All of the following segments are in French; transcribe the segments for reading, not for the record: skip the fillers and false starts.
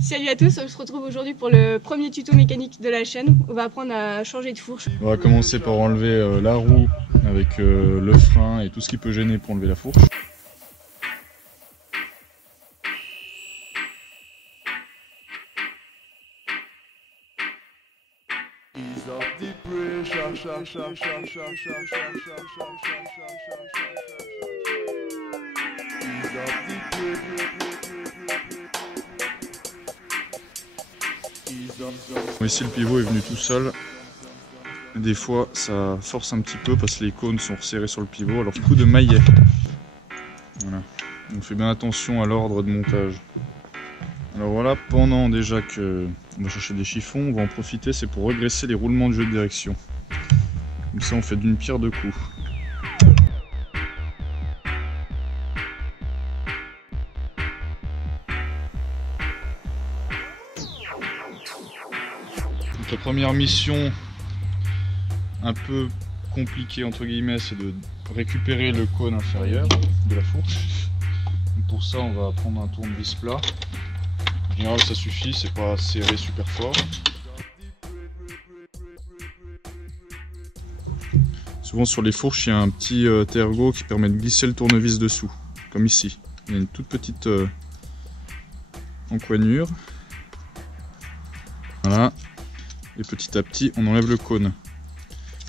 Salut à tous, on se retrouve aujourd'hui pour le premier tuto mécanique de la chaîne. On va apprendre à changer de fourche. On va commencer par enlever la roue avec le frein et tout ce qui peut gêner pour enlever la fourche. Ici le pivot est venu tout seul. Des fois ça force un petit peu parce que les cônes sont resserrés sur le pivot, alors coup de maillet. Voilà. On fait bien attention à l'ordre de montage. Alors voilà, pendant déjà que on va chercher des chiffons, on va en profiter, c'est pour regresser les roulements du jeu de direction. Comme ça on fait d'une pierre deux coups. Donc la première mission un peu compliquée entre guillemets, c'est de récupérer le cône inférieur de la fourche. Donc pour ça on va prendre un tournevis plat. En général ça suffit, c'est pas serré super fort. Souvent sur les fourches il y a un petit tergot qui permet de glisser le tournevis dessous, comme ici. Il y a une toute petite encoignure. Voilà. Et petit à petit on enlève le cône.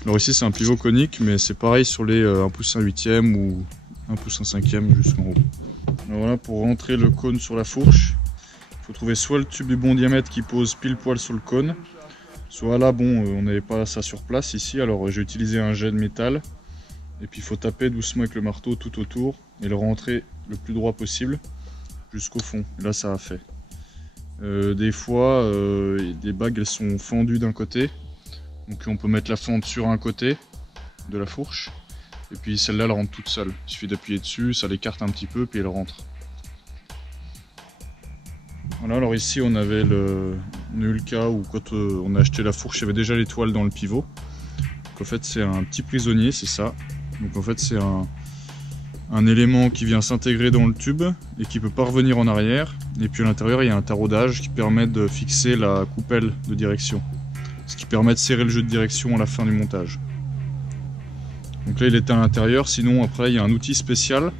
Alors ici c'est un pivot conique, mais c'est pareil sur les 1 pouce 1/8 ou 1 pouce 1/5 jusqu'en haut. Alors voilà, pour rentrer le cône sur la fourche, il faut trouver soit le tube du bon diamètre qui pose pile poil sur le cône, soit là, bon, on n'avait pas ça sur place ici, alors j'ai utilisé un jet de métal. Et puis il faut taper doucement avec le marteau tout autour et le rentrer le plus droit possible jusqu'au fond. Et là ça a fait. Des fois, les bagues elles sont fendues d'un côté. Donc on peut mettre la fente sur un côté de la fourche. Et puis celle-là elle rentre toute seule. Il suffit d'appuyer dessus, ça l'écarte un petit peu, puis elle rentre. Voilà, alors ici on avait on a eu le cas où quand on a acheté la fourche, il y avait déjà l'étoile dans le pivot. Donc en fait c'est un petit prisonnier, c'est ça. Donc en fait c'est un élément qui vient s'intégrer dans le tube et qui peut pas revenir en arrière. Et puis à l'intérieur il y a un taraudage qui permet de fixer la coupelle de direction. Ce qui permet de serrer le jeu de direction à la fin du montage. Donc là il était à l'intérieur, sinon après il y a un outil spécial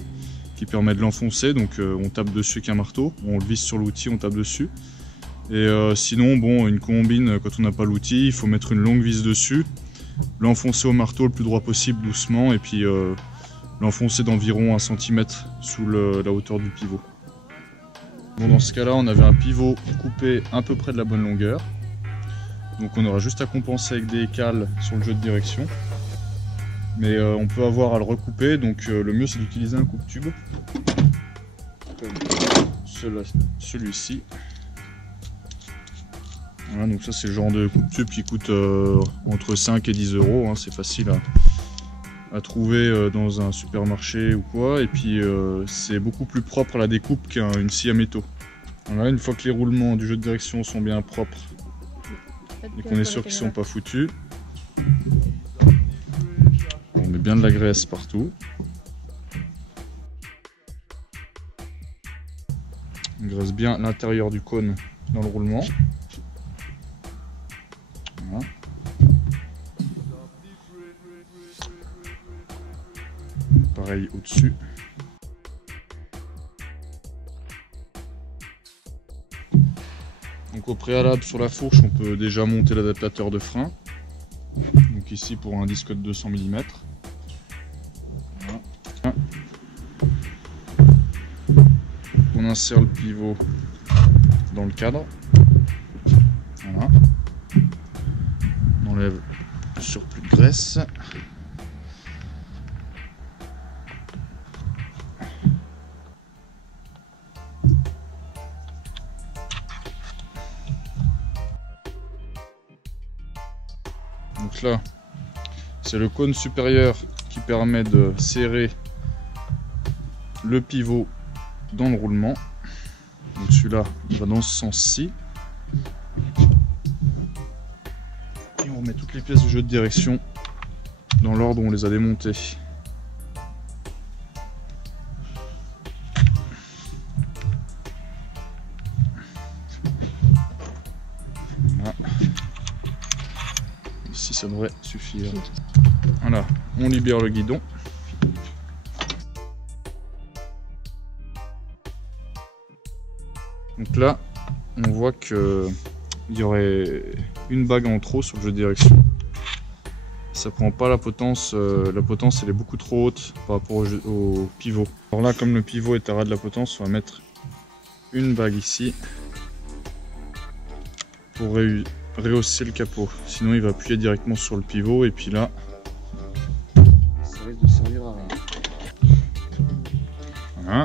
qui permet de l'enfoncer, donc on tape dessus avec un marteau, on le visse sur l'outil, on tape dessus. Et sinon bon, une combine, quand on n'a pas l'outil, il faut mettre une longue vis dessus, l'enfoncer au marteau le plus droit possible doucement et puis l'enfoncer d'environ 1 cm sous la hauteur du pivot. Bon, dans ce cas là on avait un pivot coupé à peu près de la bonne longueur. Donc on aura juste à compenser avec des cales sur le jeu de direction. Mais on peut avoir à le recouper, donc le mieux c'est d'utiliser un coupe-tube. Comme celui-ci. Voilà, donc ça c'est le genre de coupe-tube qui coûte entre 5 et 10 €. Hein, c'est facile à trouver dans un supermarché ou quoi. Et puis c'est beaucoup plus propre à la découpe qu'une scie à métaux. Voilà, une fois que les roulements du jeu de direction sont bien propres, et qu'on est sûr qu'ils sont pas foutus, on met bien de la graisse partout. On graisse bien l'intérieur du cône dans le roulement. Voilà. Pareil au-dessus. Donc au préalable sur la fourche on peut déjà monter l'adaptateur de frein. Donc ici pour un disque de 200 mm. Voilà. On insère le pivot dans le cadre. Voilà. On enlève le surplus de graisse. Donc là, c'est le cône supérieur qui permet de serrer le pivot dans le roulement. Donc celui-là, il va dans ce sens-ci. Et on remet toutes les pièces du jeu de direction dans l'ordre où on les a démontées. ça devrait suffire. Voilà, on libère le guidon. Donc là, on voit que il y aurait une bague en trop sur le jeu de direction. Ça prend pas la potence elle est beaucoup trop haute par rapport au pivot. Alors là, comme le pivot est à ras de la potence, on va mettre une bague ici pour rehausser le capot. Sinon il va appuyer directement sur le pivot et puis là, ça risque de servir à rien. Voilà.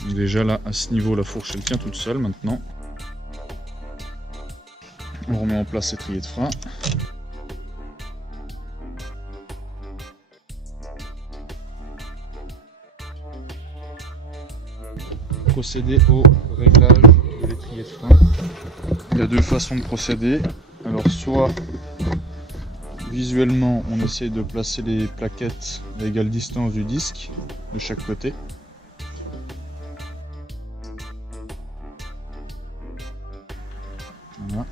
Donc déjà là, à ce niveau, la fourche elle tient toute seule maintenant. On remet en place l'étrier de frein. Procéder au réglage de l'étrier de frein. Il y a deux façons de procéder. Alors soit visuellement on essaye de placer les plaquettes à égale distance du disque de chaque côté. Voilà.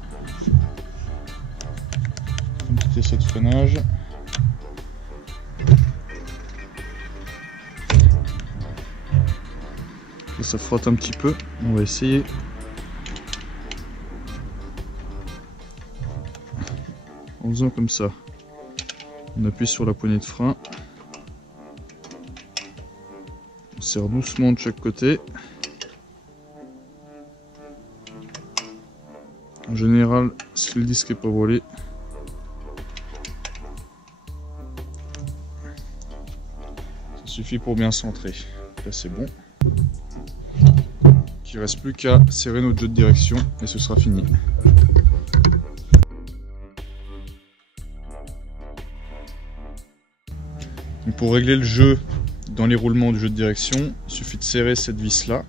Un petit essai de freinage. Ça frotte un petit peu, on va essayer. En faisant comme ça, on appuie sur la poignée de frein, on serre doucement de chaque côté. En général, si le disque n'est pas volé, ça suffit pour bien centrer. Là c'est bon. Il ne reste plus qu'à serrer notre jeu de direction et ce sera fini. Donc pour régler le jeu dans les roulements du jeu de direction, il suffit de serrer cette vis là.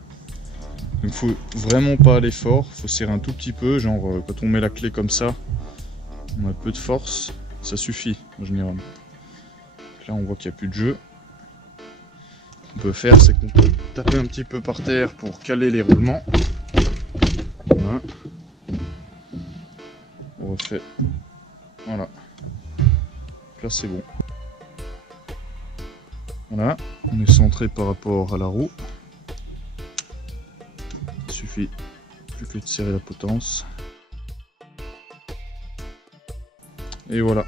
Donc il ne faut vraiment pas aller fort, il faut serrer un tout petit peu, genre quand on met la clé comme ça, on a peu de force, ça suffit en général. Donc là on voit qu'il n'y a plus de jeu. Ce qu'on peut faire, c'est qu'on peut taper un petit peu par terre pour caler les roulements. Voilà. On refait. Voilà. Là c'est bon. Voilà, on est centré par rapport à la roue. Il suffit plus que de serrer la potence. Et voilà.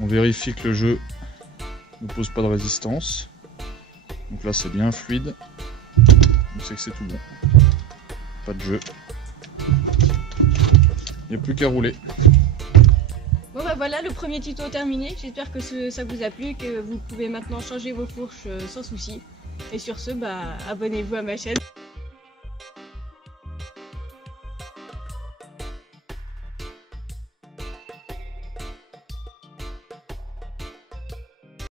On vérifie que le jeu ne pose pas de résistance. Donc là c'est bien fluide. On sait que c'est tout bon. Pas de jeu. Il n'y a plus qu'à rouler. Bon bah voilà, le premier tuto terminé. J'espère que ça vous a plu et que vous pouvez maintenant changer vos fourches sans souci. Et sur ce, bah abonnez-vous à ma chaîne.